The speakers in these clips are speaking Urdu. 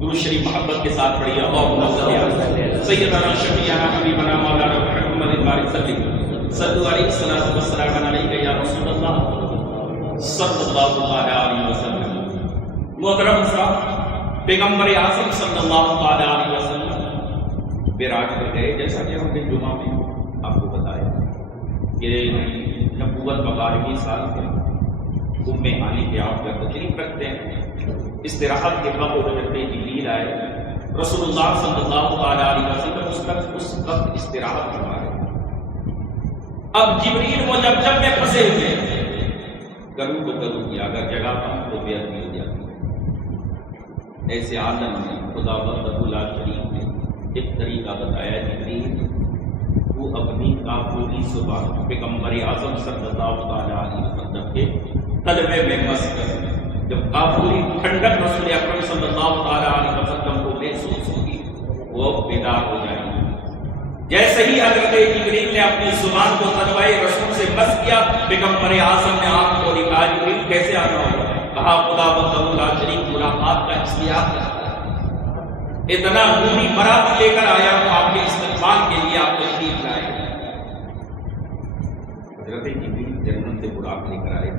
درود شریف محبت کے ساتھ پڑھیے اللہم صلی علی سیدنا شفیعنا حبیبنا مولانا محمد بارک وسلم صلو علیہ الصلوۃ والسلام علیک یا رسول اللہ صلی اللہ علیہ وسلم۔ محترم صاحب، پیغمبر اعظم صلی اللہ علیہ وسلم معراج پر گئے، جیسا کہ ہم نے جمعہ میں آپ کو بتایا کہ نبوت کا 12ویں سال میں ام ہانی کے آپ کا تشریف رکھتے ہیں۔ استراحت کے وقت حضرت جبریل آئے، رسول اللہ صلی اللہ علیہ وسلم اس وقت استراحت فرما رہے۔ اب جبریل وہ جب میں پھنسے ہوئے کروں تو کروں کیا، اگر جگہ پاؤں تو بے ادبی ہو جاتی ہے۔ ایسے عالم میں خدا بند لا شریف نے ایک طریقہ بتایا، جبریل وہ اپنی کافوری زبان پیغمبر اعظم صلی اللہ علیہ وسلم کے تلوے میں مس کر جب کافوری ٹھنڈک رسول اکرم صلی اللہ علیہ وسلم کو محسوس ہوگی وہ بیدار ہو جائیں گے۔ جیسے ہی حضرت جبریل نے اپنی زبان کو تلوائے رسول سے مس کیا، پیغمبر اعظم نے آپ کو کہا جبریل کیسے آنا ہوگا؟ کہا خدا بند لا شریک ملاقات کا اشتیاق کرتا ہے، اتنا نوری برات لے کر آیا ہوں آپ کے استقبال کے لیے، آپ تشریف لائے۔ حضرت جبریل جنت سے براق لے کر آئے۔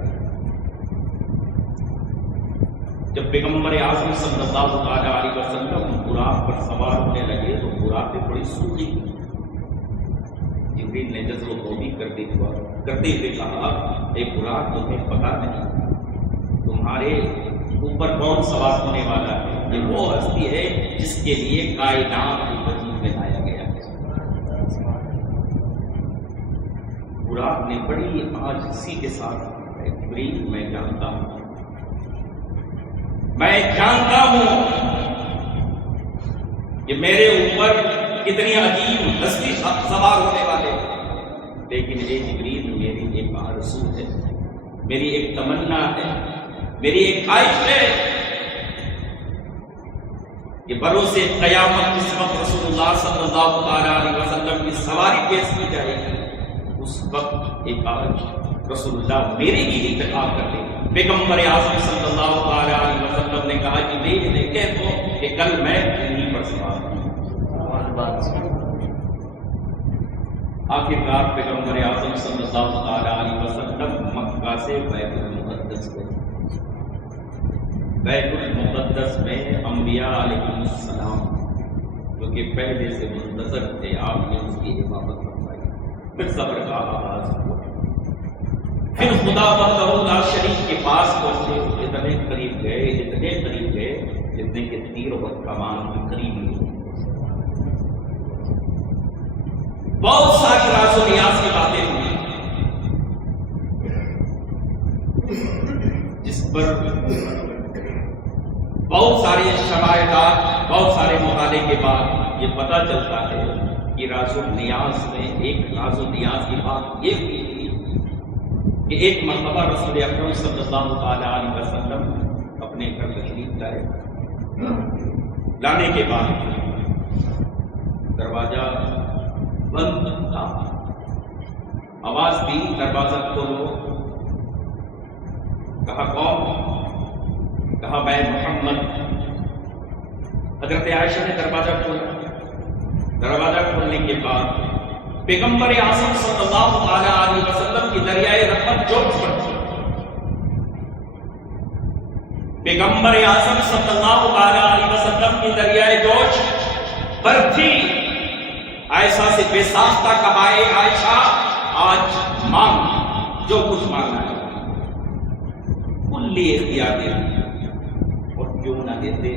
جب پیغمبر اعظم صلی اللہ علیہ وسلم براق پر سوار ہونے لگے تو براقیں بڑی سوکھی۔ جبریل نے جذب و توبیخ کرتے ہوئے کہا، اے براق تمہیں پتا نہیں تمہارے اوپر کون سوار ہونے والا ہے؟ یہ وہ ہستی ہے جس کے لیے کائنات کی وجود میں لایا گیا ہے۔ براق نے بڑی عاجزی کے ساتھ کہا، جبریل میں جانتا ہوں کہ میرے اوپر کتنی عجیب ہستی سوار ہونے والے، لیکن اے جبریل میری ایک آرزو ہے، میری ایک تمنا ہے، میری ایک خواہش ہے کہ بروز قیامت جس وقت رسول اللہ صلی اللہ علیہ وسلم کی سواری پیش کی جائے گی، اس وقت ایک آج رسول اللہ میرے ہی انتخاب کر لیں۔ پیغمبر اعظم صلی اللہ علیہ وسلم نے کہا جبریل نے کہہ دو کہ کل میں انہی پر سوار ہوں۔ آخرکار پیغمبر اعظم صلی اللہ علیہ وسلم مکہ سے بیت المقدس گئے۔ بیت المقدس میں انبیاء علیہ السلام جو کہ پہلے سے منتظر تھے، آپ نے اس کی عبادت فرمائی۔ پھر صبر کا آغاز ہوا، پھر خدا بند لا شریک کے پاس پہنچے، اتنے قریب گئے جتنے کہ تیر و کمان کے قریب ہوئے۔ بہت ساری راز و ریاض کی باتیں ہوئی جس پر بہت سارے شواہدات، بہت سارے مطالعے کے بعد یہ پتہ چلتا ہے کہ راز و نیاز میں ایک راز و نیاز کی بات یہ ہوئی کہ ایک مرتبہ رسول اکرم صلی اللہ علیہ وسلم اپنے گھر تشریف لائے، لانے کے بعد دروازہ بند تھا، آواز دی دروازہ کھولو، کہا کون؟ کہا میں محمد۔ حضرت عائشہ نے دروازہ کھولا، دروازہ کھولنے کے بعد پیغمبر اعظم صلی اللہ علیہ وسلم کی دریائے رحمت جوش پر تھی۔ پیغمبر اعظم صلی اللہ علیہ وسلم کی دریائے جوش پر تھی۔ عائشہ سے بے ساختہ کہا، اے عائشہ آج مانگ جو کچھ مانگنا ہے، کلی اختیار دے، اور کیوں نہ دیتے؟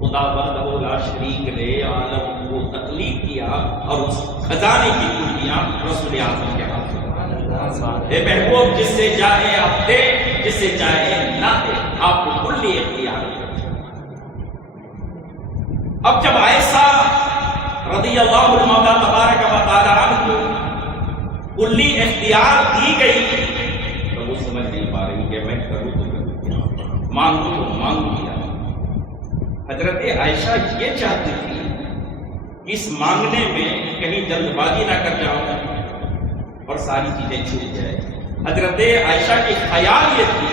خدا وحدہ لا شریک نے عالم کو تخلیق کیا اور اس خزانے کی کنجیاں رسول اعظم کے ہاتھ میں۔ اے محبوب جس سے چاہے آپ دے، جس سے چاہے نہ دے، آپ کو کلی اختیار ہے۔ اب جب عائشہ رضی اللہ عنہا تبارک و تعالی عنہ کو کلی اختیار دی گئی تو وہ سمجھ نہیں پا رہی کہ میں کروں تو کروں، مانگوں تو مانگوں کیا۔ حضرت عائشہ یہ چاہتی تھی کہ اس مانگنے میں کہیں جلد بازی نہ کر جاؤں اور ساری چیزیں چھوٹ جائے۔ حضرت عائشہ کی خیال یہ تھی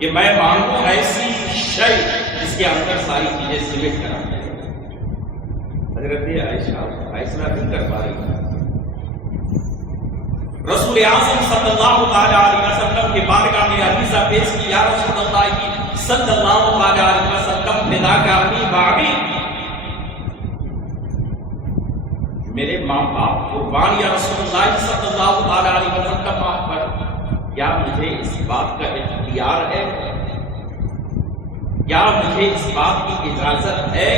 کہ میں مانگوں ایسی شے جس کے اندر ساری چیزیں سمٹ کر آ جائے۔ حضرت عائشہ فیصلہ نہیں کر پا رہی، رسول اعظم صلی اللہ علیہ وسلم کے بارگاہ میں عریضہ پیش کی، یا رسول اللہ کی صلی اللہ علیہ وسلم فدا کرنی بابی، میرے ماں باپ قربان یا رسول اللہ صلی اللہ علیہ وسلم آپ پر، کیا مجھے اس بات کا اختیار ہے، کیا مجھے اس بات کی اجازت ہے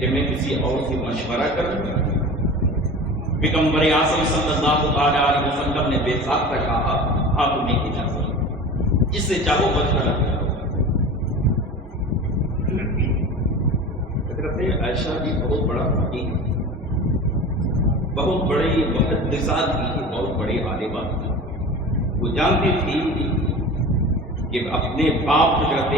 کہ میں کسی اور سے مشورہ کروں؟ پیغمبر اعظم صلی اللہ علیہ وسلم نے بے ساختہ کہا، ہاں تمہیں اجازت، جس سے چاہو مشورہ کرو۔ حضرت عائشہ بھی بہت بڑا فقیہ، بہت بڑی محدثہ تھی، بہت بڑی عالمہ تھی۔ وہ جانتی تھی کہ اپنے باپ حضرت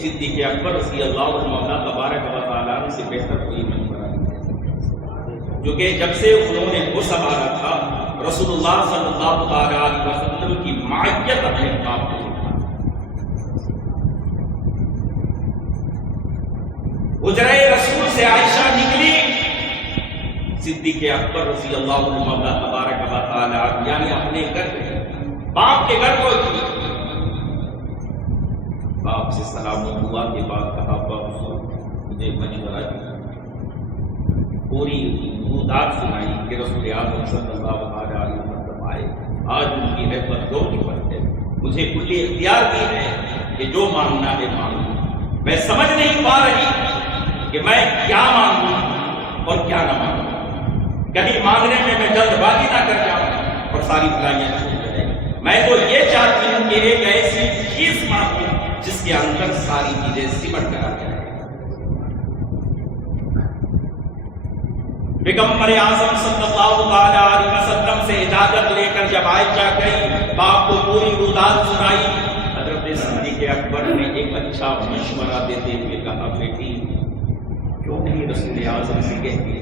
صدیق اکبر رضی اللہ عنہ تبارک و تعالیٰ سے بہتر کوئی مشورہ نہیں، جو کہ جب سے انہوں نے وہ سنبھالا تھا رسول اللہ صلی اللہ علیہ وسلم کی معیت اپنے باپ کو حجرہ رسول سے عائشہ نکلی، صدیق اکبر رضی اللہ عنہ تبارک و تعالیٰ یعنی اپنے گھر باپ کے گھر کو کی، باپ سے سلام ہوا کے بعد کہا، باپ مجھے مشورہ دیا، پوری مدت سنائی کہ رسول اعظم صلی اللہ علیہ وسلم آئے، آج ان کی رحمت دو کی پر ہے، مجھے کلی اختیار دی ہے کہ جو مانگنا ہے مانگوں، میں سمجھ نہیں پا رہی کہ میں کیا مانگوں اور کیا نہ مانگوں، کہیں مانگنے میں جلد بازی نہ کر جاؤں اور ساری بلائیاں چھوٹ جائیں۔ میں تو یہ چاہتی ہوں کہ ایک ایسی چیز مانگوں جس کے اندر ساری چیزیں سمٹ کر آ جائیں۔ پیغمبر اعظم صلی اللہ علیہ وسلم سے اجازت لے کر جب عائشہ گئی، باپ کو پوری رودات سنائی، حضرت صدیق اکبر نے ایک اچھا مشورہ دیتے ہوئے کہا، بیٹی کیوں نہیں رسول اعظم سے کہتی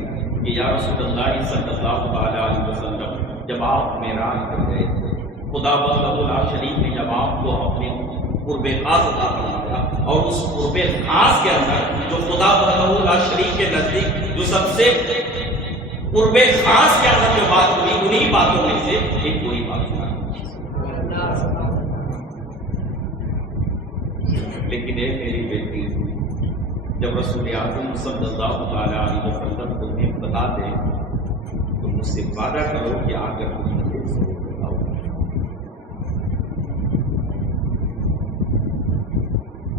کہ یا رسول اللہ صلی اللہ علیہ وسلم جب آپ معراج کر گئے تھے، خدا بندہ شریف نے جب آپ کو اپنے قرب خاص عطا فرمایا، اور اس قرب خاص کے اندر جو خدا بندہ شریف کے نزدیک جو سب سے قرب خاص کے اندر جو بات ہوئی، انہی باتوں میں سے ایک کوئی بات سنا، لیکن اے میری بیٹی، جب رسول اعظم صلی اللہ علیہ وسلم تمہیں بتا دے تو مجھ سے وعدہ کرو کہ آ کر تم مجھے بتاؤ۔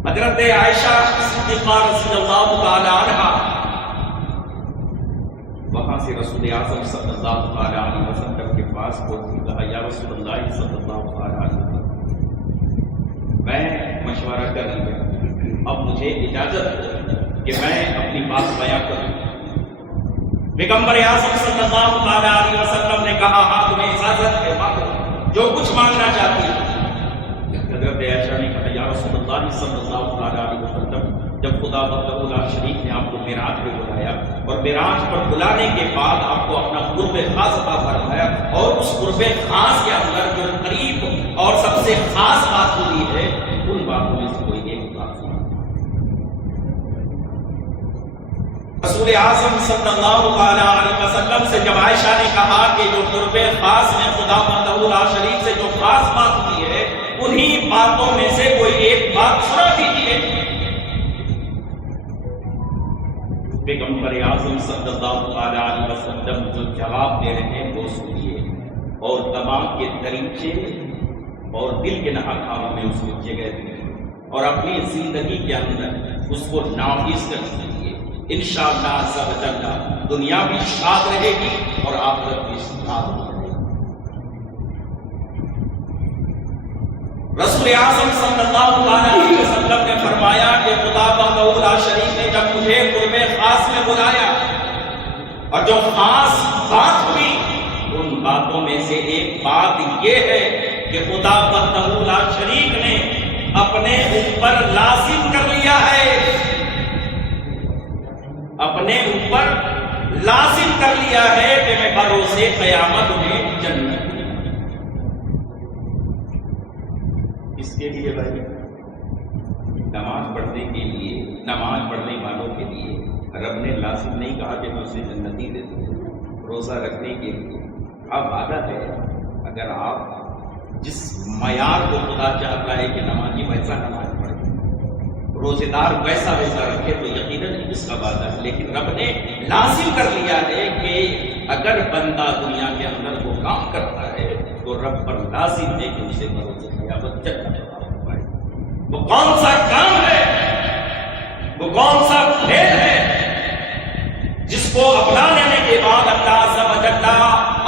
حضرت عائشہ صدیقہ رضی اللہ تعالی عنہا وہاں سے رسول اعظم صلی اللہ علیہ وسلم کے پاس پہنچی، کہا یا رسول اللہ صلی اللہ علیہ وسلم، میں مشورہ کر رہی ہوں، اب مجھے اجازت ہے کہ میں اپنی بات بیان کروں۔ پیغمبر اعظم صلی اللہ علیہ وسلم نے کہا، ہاں تمہیں اجازت ہے، مانگو جو کچھ مانگنا چاہتی ہے۔ حضرت عائشہ نے کہا، یا رسول اللہ صلی اللہ علیہ وسلم، جب خدا بندہ شریف نے آپ کو معراج پہ بلایا اور معراج پر بلانے کے بعد آپ کو اپنا قرب خاص عطا فرمایا، اور اس قرب خاص کے اندر جو قریب اور سب سے خاص بات ہوئی ہے، ان باتوں میں سے کوئی ایک بات سنا۔ رسول اعظم صلی اللہ علیہ وسلم سے جب عائشہ نے کہا کہ جو قرب خاص میں خدا بندہ شریف سے جو خاص بات ہوئی ہے، انہی باتوں میں سے کوئی ایک بات سنا دیجیے۔ پیغمبر اعظم صلی اللہ علیہ وسلم جو جواب دے رہے ہیں وہ سنیے، اور تمام کے طریقے اور دل کے نہاکھاؤں میں اس کو جگہ دیں اور اپنی زندگی کے اندر اس کو نافذ کر دیجیے۔ انشاءاللہ عز و جل دنیا بھی شاد رہے گی اور آخرت بھی شاد رہے گی۔ رسول اعظم صلی اللہ علیہ وسلم نے فرمایا کہ خدا بندہ شریف نے جب مجھے قرب خاص میں بلایا اور جو خاص بات ہوئی، ان باتوں میں سے ایک بات یہ ہے کہ خدا بندہ شریف نے اپنے اوپر لازم کر لیا ہے، اپنے اوپر لازم کر لیا ہے کہ میں بروز قیامت میں جنت۔ اس کے لیے بھائی نماز پڑھنے کے لیے، نماز پڑھنے والوں کے لیے رب نے لازم نہیں کہا کہ میں اسے جنتی دے دوں۔ روزہ رکھنے کے لیے اب وعدہ ہے، اگر آپ جس معیار کو خدا چاہتا ہے کہ نمازی ویسا نماز پڑھے، روزے دار ویسا رکھے، تو یقیناً اس کا وعدہ ہے۔ لیکن رب نے لازم کر لیا ہے کہ اگر بندہ دنیا کے اندر وہ کام کرتا ہے تو رب پر لازم ہے کہ اسے بروز قیامت جنت پائے۔ وہ کون سا کام ہے، وہ کون سا کھیل ہے جس کو اپنا لینے کے بعد اللہ عز و جل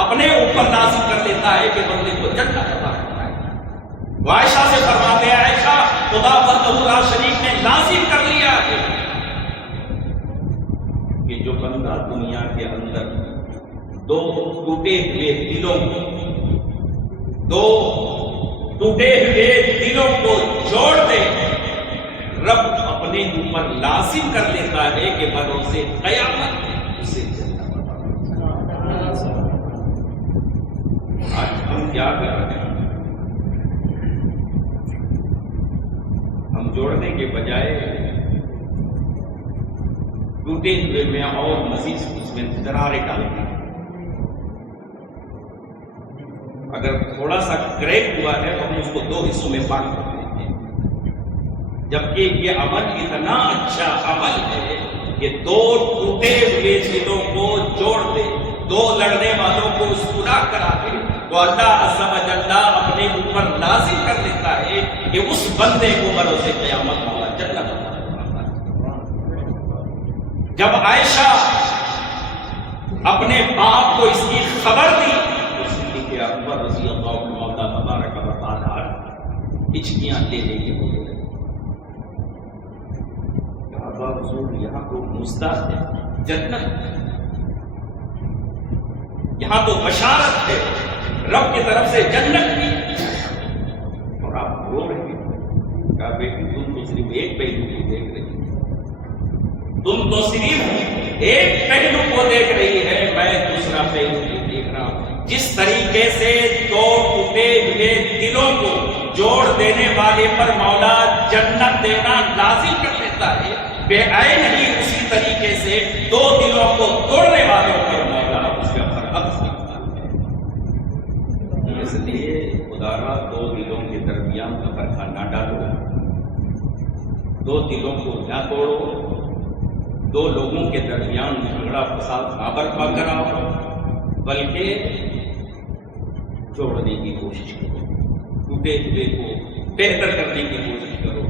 اپنے اوپر لازم کر لیتا ہے کہ بندے کو جنت عطا فرمائے۔ وہ عائشہ سے فرماتے ہیں، عائشہ خدا وحدہ شریف نے لازم کر لیا ہے کہ جو بندہ دنیا کے اندر دو ٹوٹے ہوئے دلوں کو جوڑ دے، رب اپنے اوپر لازم کر لیتا ہے کہ بروز قیامت اسے جنت عطا فرمائے۔ آج ہم کیا کر رہے ہیں؟ ہم جوڑنے کے بجائے ٹوٹے ہوئے میں اور مزید اس میں دراریں ڈالتے ہیں۔ اگر تھوڑا سا کریک ہوا ہے تو ہم اس کو دو حصوں میں بانٹ کر دیتے ہیں، جبکہ یہ عمل اتنا اچھا عمل ہے کہ دو ٹوٹے ہوئے دلوں کو جوڑ دے، دو لڑنے والوں کو سلح کرا دے، وہ اللہ عز و جل اپنے اوپر لازم کر لیتا ہے کہ اس بندے کو بروز قیامت مولا جنت عطا فرماتا ہے۔ جب عائشہ اپنے باپ کو اس کی خبر دی تو صدیق اکبر رضی اللہ عنہ تبارک و تعالی ہچکیاں لے کے بولے رہے، ابا حضور یہاں تو مستعد ہے، جنت، یہاں تو بشارت ہے رب کی طرف سے جنت کی، اور آپ رو رہے ہیں۔ کہا بیٹی تم تو صرف ایک پہلو کو دیکھ رہی ہے، تم تو صرف ایک پہلو کو دیکھ رہی ہے، میں دوسرا پہلو کو دیکھ رہا ہوں۔ جس طریقے سے دو ٹوٹے ہوئے دلوں کو جوڑ دینے والے پر مولا جنت دینا لازم کر دیتا ہے، بے عین ہی اسی طریقے سے دو دلوں کو توڑنے والوں پر مولا اس کا برعکس کرتا ہے۔ اس لیے خدا را دو دلوں کے درمیان کا فرقہ نہ ڈالو، دو دلوں کو نہ توڑو، دو لوگوں کے درمیان جھگڑا فساد نہ برپا کراؤ، بلکہ جوڑنے کی کوشش کرو، ٹوٹے ہوئے کو بہتر کرنے کی کوشش کرو۔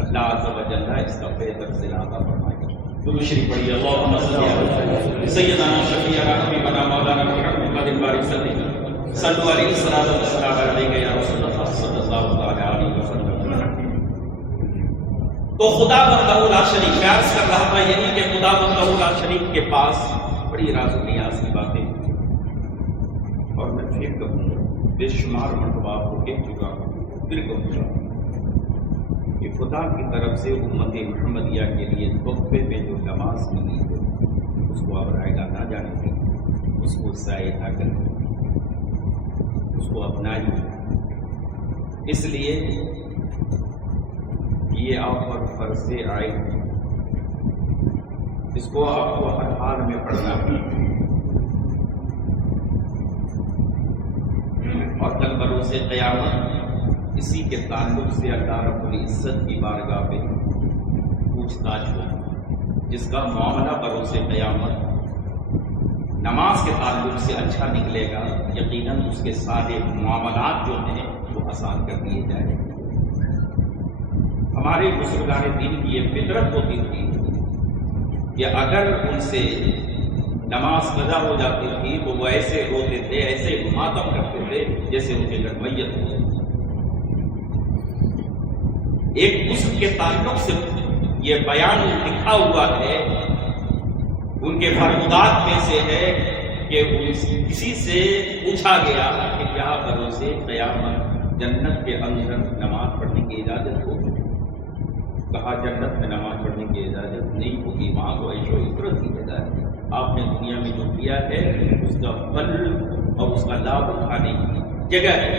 اللہ عز و جل اس کا بہتر سے عطا فرمائے۔ درود شریف پڑھیے، اللہم صلی علی سیدنا شفیعنا حبیبنا مولانا محمد بارک صلو علیہ السلام علیہ یا رسول اللہ صلی اللہ علیہ وسلم۔ تو خدا وحدہ لا شریک، میں عرض کر رہا تھا یعنی کہ خدا وحدہ لا شریک کے پاس بڑی راز و نیاز کی باتیں، اور میں پھر کہوں بے شمار مرتبہ آپ کو کہہ چکا ہوں، پھر کہوں گا کہ خدا کی طرف سے امت محمدیہ کے لیے تحفے میں جو نماز ملی ہے اس کو اب رائے گا نہ جانے، اس کو ضائع نہ کریں، اس کو اپنائیے۔ اس لیے یہ آپ پر فرض عائد ہے، اس کو آپ کو ہر حال میں پڑھنا ہے، اور کل بروز قیامت اسی کے تعلق سے اللہ رب العزت کی بارگاہ میں پوچھ تاچھ ہو، جس کا معاملہ بروز قیامت نماز کے تعلق سے اچھا نکلے گا، یقیناً اس کے سارے معاملات جو ہیں وہ آسان کر دیے جائیں گے۔ ہمارے بزرگان دین کی یہ فطرت ہوتی تھی کہ اگر ان سے نماز قضا ہو جاتی تھی تو وہ ایسے روتے تھے، ایسے ماتم کرتے تھے جیسے ان کے گھر میت ہو۔ ایک غسل کے تعلق سے یہ بیان لکھا ہوا ہے، ان کے فرمودات میں سے ہے کہ کسی سے پوچھا گیا کہ کیا بروز قیامت جنت کے اندر نماز پڑھنے کی اجازت ہوگی؟ کہا جنت میں نماز پڑھنے کی اجازت نہیں ہوگی، وہاں کو عیش و عشرت کی ہدایت، آپ نے دنیا میں جو کیا ہے اس کا پھل اور اس کا لابھ اٹھانے کی جگہ ہے،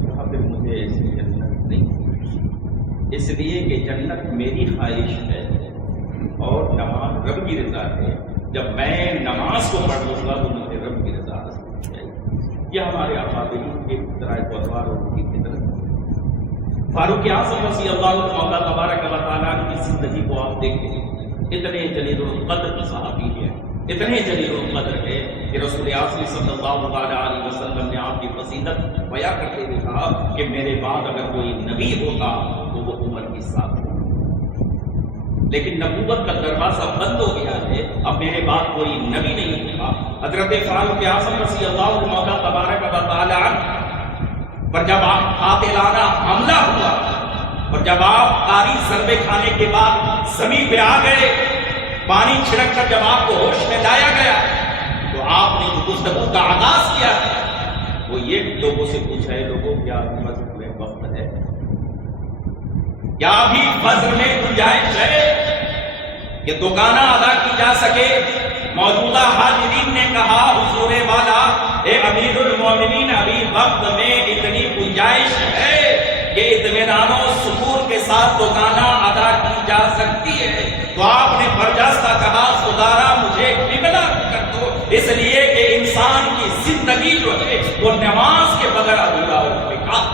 کہا پھر مجھے ایسی جنت نہیں ہوگی۔ اس لیے کہ جنت میری خواہش ہے اور نماز رب کی رضا ہے. جب میں نماز کو پڑھ لوں گا تو مجھے رب کی رضا ہے. یہ ہمارے آبادین کے ذرائع اتوار اور ان کی فطرت. فاروق اعظم رضی اللہ تعالیٰ تبارک و تعالیٰ کی زندگی کو آپ دیکھیں، اتنے جلیل القدر صحابی ہیں، اتنے جلیل القدر ہے کہ رسول اعظم صلی اللہ علیہ وسلم نے آپ کی فضیلت بیان کرتے ہوئے کہا کہ میرے بعد اگر کوئی نبی ہوتا تو وہ عمر کے ساتھ ہوتا، لیکن نبوت کا دروازہ بند ہو گیا ہے، اب میرے بعد کوئی نبی نہیں ہوگا. حضرت فاروق اعظم رضی اللہ تبارک و تعالیٰ پر جب آپ قاتلانہ حملہ ہوا اور جب آپ قاری ضربے کھانے کے بعد زمین پہ آ گئے، پانی چھڑک کر جب آپ کو ہوش میں لایا گیا تو آپ نے جو گفتگو کا آغاز کیا وہ یہ لوگوں سے پوچھا ہے، لوگوں کیا فجر میں وقت ہے؟ کیا ابھی فجر میں گنجائش ہے کہ دکانہ ادا کی جا سکے؟ موجودہ حاضرین نے کہا حضور والا اے امیر المومنین، ابھی وقت میں اتنی گنجائش ہے کہ اطمینان و سکون کے ساتھ دکانہ ادا کی جا سکتی ہے. تو آپ نے برجستہ کہا خدارا مجھے قبلہ کر دو، اس لیے کہ انسان کی زندگی جو ہے وہ نماز کے بغیر ادھورا اور بیکار.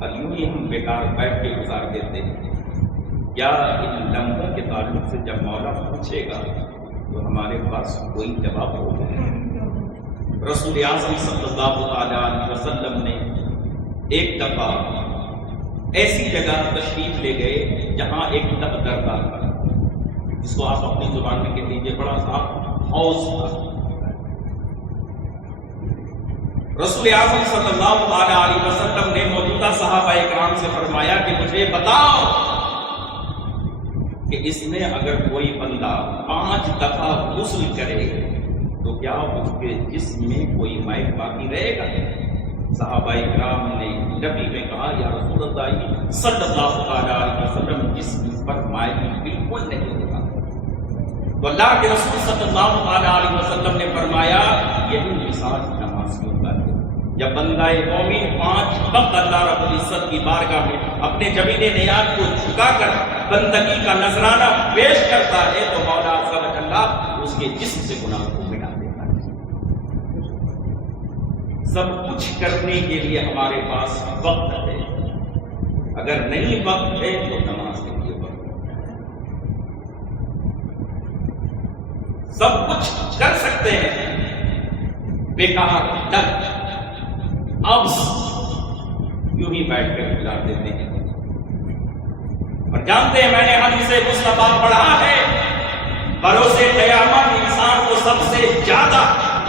اب یوں ہی ہم بیکار بیٹھ کے گزار دیتے ہیں. کیا ان لمحوں کے تعلق سے جب مولا پوچھے گا تو ہمارے پاس کوئی جواب ہوگا؟ رسول اعظم صلی اللہ علیہ وسلم نے ایک دفعہ ایسی جگہ تشریف لے گئے جہاں ایک تب دربار تھا، جس کو آپ اپنی زبان میں کہہ لیجیے بڑا سا حوض تھا. رسول اعظم صلی اللہ علیہ وسلم نے موجودہ صحابہ اکرام سے فرمایا کہ مجھے بتاؤ کہ اس میں اگر کوئی بندہ 5 دفعہ غسل کرے تو کیا اس کے جسم میں کوئی مائع باقی رہے گا؟ صحابہ اکرام نے نبی میں کہا یا رسول اللہ صلی اللہ علیہ وسلم جسم پر مائع بالکل نہیں ہوگا. تو اللہ کے رسول صلی اللہ علیہ وسلم نے فرمایا یہی مثال نمازیوں کا ہے. جب بندہ مومن 5 وقت اللہ رب العزت کی بارگاہ میں اپنے جبین نیات کو جھکا کر بندگی کا نذرانہ پیش کرتا ہے تو مولا عز و جل اس کے جسم سے گناہ کو مٹا دیتا ہے. سب کچھ کرنے کے لیے ہمارے پاس وقت ہے، اگر نہیں وقت ہے تو نماز کے لیے وقت ہے. سب کچھ کر سکتے ہیں، بیکار لگ اب یوں ہی بیٹھ کر گزار دیتے ہیں. اور جانتے ہیں میں نے حدیث مصطفیٰ پڑھا ہے بروز قیامت انسان کو سب سے زیادہ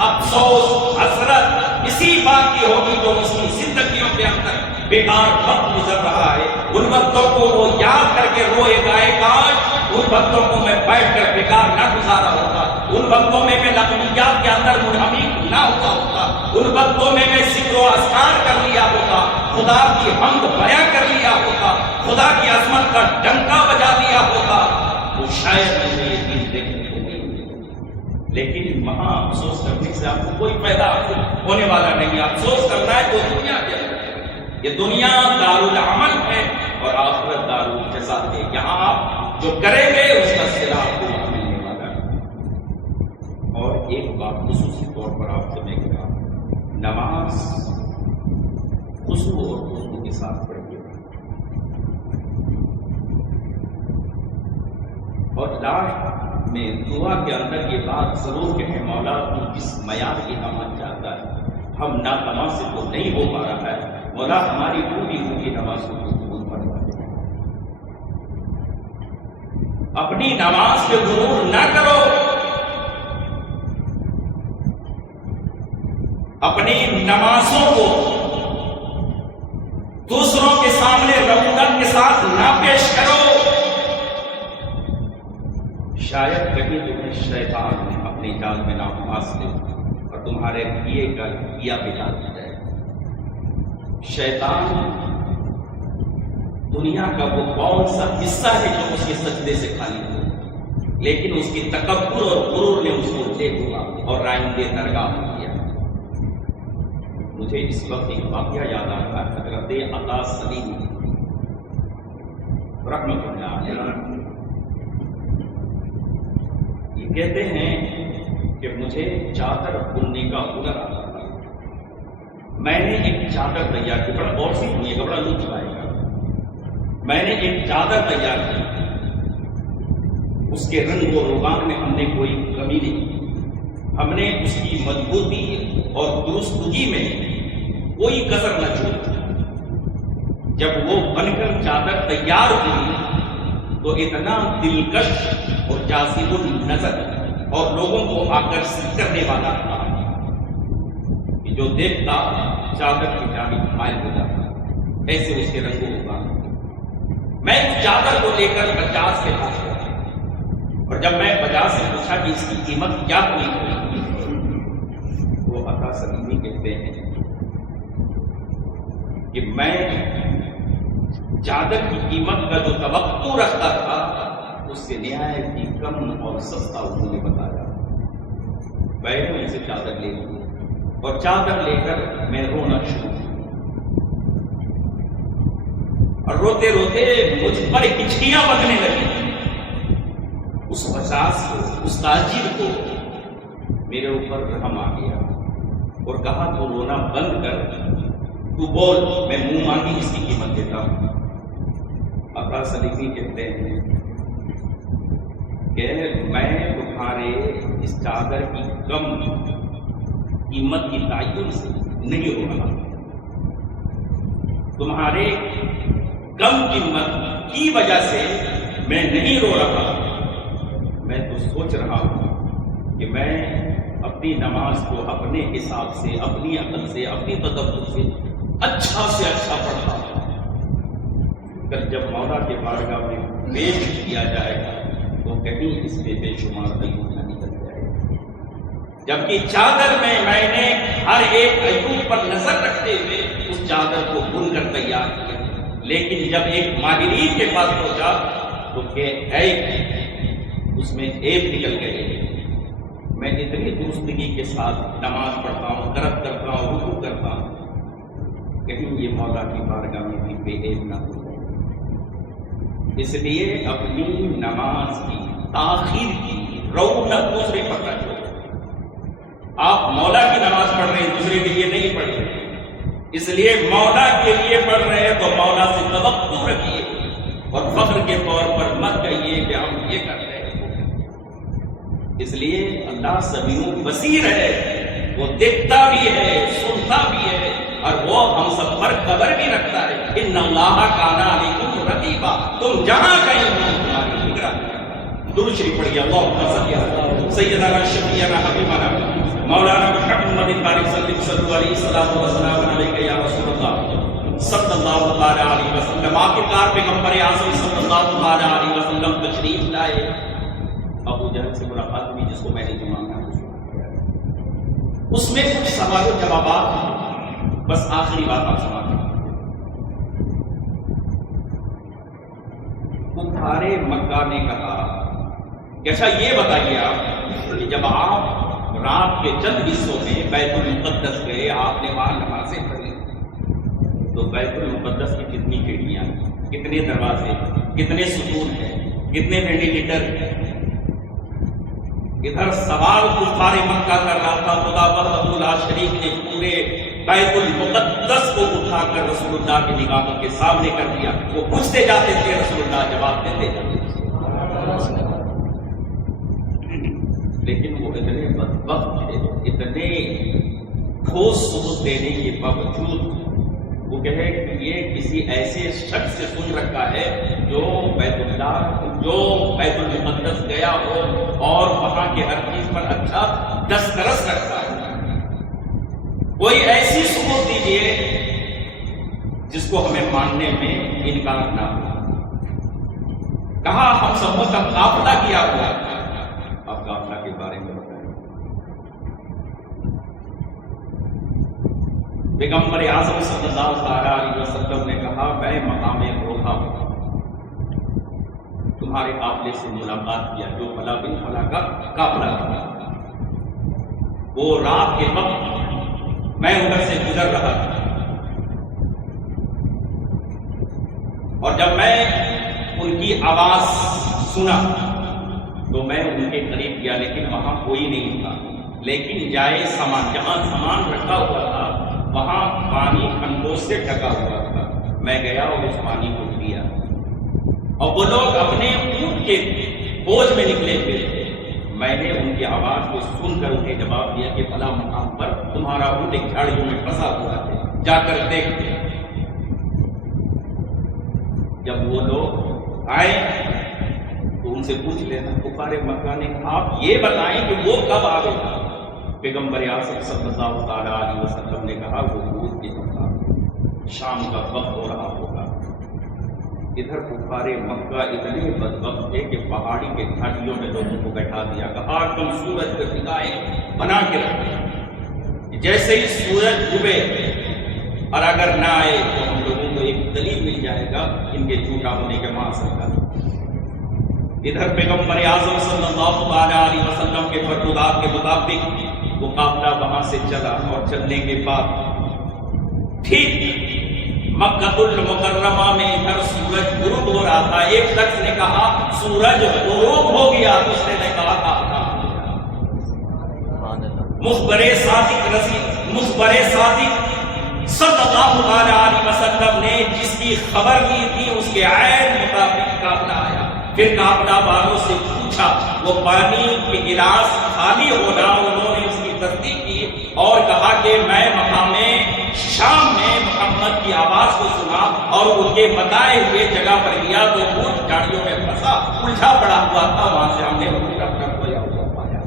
افسوس حسرت اسی بات کی ہوگی جو اس کی زندگیوں کے اندر بیکار وقت گزر رہا ہے. ان وقتوں کو وہ یاد کر کے روئے گائے کاش ان وقتوں کو میں بیٹھ کر بیکار نہ گزارا ہوتا، ان وقتوں میں لغویات کے اندر منہمک نہ ہوا ہوتا، ان وقتوں میں ذکر و اذکار کر لیا ہوتا، خدا کی حمد بیان کر لیا ہوتا، خدا کی عظمت کا ڈنکا بجا دیا ہوتا، تو شاید مجھے یہ چیز دیکھنے کو نہیں ملی. لیکن وہاں افسوس کرنے سے آپ کو کوئی فائدہ ہونے والا نہیں. افسوس کرنا ہے تو دنیا کے اندر. یہ دنیا دارالعمل ہے اور آخرت دارالجزا ہے. یہاں آپ جو کریں گے اس کا صلہ آپ کو ملنے والا ہے. اور ایک بات خصوصی طور پر آپ سے میں کہا، نماز خشوع اور خضوع کے ساتھ پڑھیے اور لاسٹ میں دعا کے اندر یہ بات ضرور کہیں مولا تو جس معیار کی نماز چاہتا ہے ہم ناتمام سے تو نہیں ہو پا رہا ہے، مولا ہماری پوری ہوئی نماز کو قبول فرما دے. اپنی نماز پہ غرور نہ کرو، اپنی نمازوں کو دوسروں کے سامنے رغبت کے ساتھ نہ پیش کرو. شاید کہیں تمہیں شیطان اپنی جال میں نہ پھانس لے اور تمہارے کیا بجا جائے. شیطان دنیا کا وہ کون سا حصہ ہے جو اس کے سجدے سے خالی ہو، لیکن اس کی تکبر اور غرور نے اس کو لے ہوا اور رائندے درگاہ کیا. مجھے اس وقت ایک واقعہ یاد آ رہا ہے. حضرت عطا سلیم رحمۃ اللہ علیہ یہ کہتے ہیں کہ مجھے چادر بننے کا ہنر آتا تھا. میں نے ایک چادر تیار کی, بڑا غور سے سنیے گا, بڑا لطف آئے گا. میں نے ایک چادر تیار کی, اس کے رنگ و روغان میں ہم نے کوئی کمی نہیں کی, ہم نے اس کی مضبوطی اور درستگی میں کوئی کسر نہ چھوڑی. جب وہ بن کر چادر تیار ہوئی تو اتنا دلکش اور جاذب النظر اور لوگوں کو آکرشت کرنے والا تھا کہ جو دیکھتا چادر کی جانب مائل ہو جاتا. ایسے اس کے رنگوں ہوگا. میں اس چادر کو لے کر بجاج کے پاس گیا, اور جب میں بجاج سے پوچھا کہ اس کی قیمت کیا ہوئی, وہ عطا سلیمی کہتے ہیں کہ میں چادر کی قیمت کا جو توقع رکھتا تھا اس سے نہایت ہی کم اور سستا انہوں نے بتایا. میں سے چادر لے لی اور چادر لے کر میں رونا شروع کیا, اور روتے روتے مجھ پر ہچکیاں بننے لگی. اس بجاج کو, اس تاجر کو میرے اوپر رحم آ گیا اور کہا تو رونا بند کر, تو بول, میں منہ مانگی اس کی قیمت دیتا ہوں. عطا سلیمی کہتے ہیں کہ میں تمہارے اس چادر کی کم قیمت کی تعین سے نہیں ہو رہا, تمہارے کم قیمت کی وجہ سے میں نہیں رو رہا. میں تو سوچ رہا ہوں کہ میں اپنی نماز کو اپنے حساب سے, اپنی عقل سے, اپنی تدبر سے اچھا پڑھتا ہوں. کل جب مولا کے بارگاہ میں پیش کیا جائے گا تو کہیں اس میں بے شمار ایوب نہ نکل جائے گا. جبکہ چادر میں نے ہر ایک ایوب پر نظر رکھتے ہوئے اس چادر کو بن کر تیار کیا, لیکن جب ایک ماہرین کے پاس پہنچا تو کہ اس میں ایب نکل گئے. میں اتنی درستگی کے ساتھ نماز پڑھتا ہوں, قرأت کرتا ہوں, رکوع کرتا ہوں, کہیں یہ مولا کی بارگاہ میں بھی بے عیب نہ ہو. اس لیے اپنی نماز کی تاخیر کی رونق دوسرے پر نہ چھوڑیں. آپ مولا کی نماز پڑھ رہے ہیں, دوسرے کے لیے نہیں پڑھ رہے. اس لیے مولا کے لیے پڑھ رہے ہیں تو مولا سے توقع رکھیے, اور فخر کے طور پر مت کہیے کہ ہم یہ کر رہے ہیں. اس لیے اللہ سمیع بصیر ہے, وہ دیکھتا بھی ہے, سنتا بھی ہے, اور وہ ہم سب پر خبر بھی رکھتا ہے. ان اللہ کان علیکم رقیبا, تم جہاں کہیں ہو تمہاری نگرانی. درود شریف پڑھیے. اللہم صلی علی سیدنا شفیعنا حبیبنا مولانا محمد بارک صلی علیہ وسلم علیہ یا رسول اللہ صلی اللہ علیہ وسلم. آخرکار پیغمبر اعظم صلی اللہ علیہ وسلم تشریف لائے. ابو جہل سے ملاقات ہوئی جس کو میں نے مانگا, اس میں کچھ سوال و جوابات. بس آخری بات آپ سنا دیں. کفار مکہ نے کہا کہ اچھا یہ بتائیے آپ کہ جب آپ رات کے چند حصوں میں بیت المقدس گئے, آپ نے وہاں نمازیں پڑھی, تو بیت المقدس کی کتنی کھڑکیاں, کتنے دروازے, کتنے ستون ہیں, کتنے وینٹیلیٹر ہیں. ادھر سوال کفار مکہ کر رہا تھا. خدا وحدہ لا شریک نے پورے بیت المقدس کو اٹھا کر رسول اللہ کی نگاہوں کے سامنے کر دیا. وہ پوچھتے جاتے تھے, رسول اللہ جواب دیتے جاتے تھے. لیکن وہ اتنے بدبخت تھے, اتنے ٹھوس ثبوت دینے کے باوجود وہ کہے کہ یہ کسی ایسے شخص سے سن رکھا ہے جو بیت المقدس گیا ہو اور وہاں کے ہر چیز پر اچھا دسترس رکھتا ہے. کوئی ایسی ثبوت دیجیے جس کو ہمیں ماننے میں انکار نہ ہو. کہا ہم سبوں کا قافلہ کیا ہوا. اب قافلہ کے بارے میں بتائیں. پیغمبر اعظم صلی اللہ علیہ وسلم نے کہا میں مقام روحا ہوں, تمہارے قافلے سے ملاقات کیا جو فلاں بن فلاں کا قافلہ تھا. وہ رات کے وقت میں ادھر سے گزر رہا تھا اور جب میں ان کی آواز سنا تو میں ان کے قریب گیا، لیکن وہاں کوئی نہیں تھا، لیکن جائے سامان، جہاں سامان رکھا ہوا تھا وہاں پانی کھنڈوں سے ڈھکا ہوا تھا۔ میں گیا اور اس پانی کو پیا، اور وہ لوگ اپنے اونٹ کے بوجھ میں نکلے ہوئے تھے۔ میں نے ان کی آواز کو سن کر انہیں جواب دیا کہ فلاں مقام پر تمہارا اونٹ ایک جھاڑیوں میں پھنسا ہوا ہے، جا کر دیکھتے۔ جب وہ لوگ آئے تو ان سے پوچھ لینا، کفار مکہ نے آپ یہ بتائیں کہ وہ کب آئے گا؟ پیغمبر اعظم صلی اللہ تعالیٰ علیہ وسلم نے کہا وہ دودھ کی طرح شام کا وقت ہو رہا ہوگا۔ ادھر کفار مکہ اتنے بدبخت تھے کہ پہاڑی کے گھاٹیوں میں لوگوں کو بیٹھا دیا، کہا تم سورج کے سائے بنا کے رکھو، جیسے ہی سورج ڈوبے اور اگر نہ آئے تو ہم لوگوں کو ایک دلیل مل جائے گا ان کے جھوٹا ہونے کے معاصر کا۔ ادھر پیغمبر اعظم صلی اللہ علیہ وسلم کے فرمودات کے مطابق وہ قافلہ وہاں سے چلا، اور چلنے کے بعد ٹھیک مکہ المکرمہ میں ادھر سورج غروب ہو رہا تھا۔ ایک شخص نے کہا سورج غروب ہو گیا، دوسرے نے کہا مخبر صادق صلی اللہ علیہ وسلم نے جس کی خبر دی تھی اس کے عین مطابق قافلہ آیا۔ پھر قافلہ والوں سے پوچھا، وہ پانی کے گلاس خالی ہونا، انہوں نے اس کی تصدیق کی اور کہا کہ میں مقام شام میں محمد کی آواز کو سنا اور ان کے بتائے ہوئے جگہ پر گیا تو اونٹ جھاڑیوں میں پھنسا الجھا پڑا ہوا تھا، وہاں سے ہم نے اونٹ اپنا کھویا ہوا پایا۔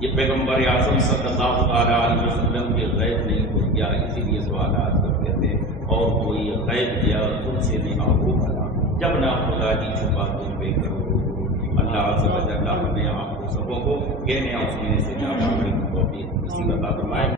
یہ پیغمبر اعظم صلی اللہ علیہ وسلم کے غیب نہیں ہو گیا، اسی لیے سوالات کرتے تھے اور کوئی غیب کیا تم سے نہیں آگو بھلا، جب نہ خدا کی چھپا تم پہ کرو۔ اللہ عز و جل ہمیں آپ کو سبوں کو کہنے اور سننے سے جا پانے کی توفیق نصیب عطا فرمائے۔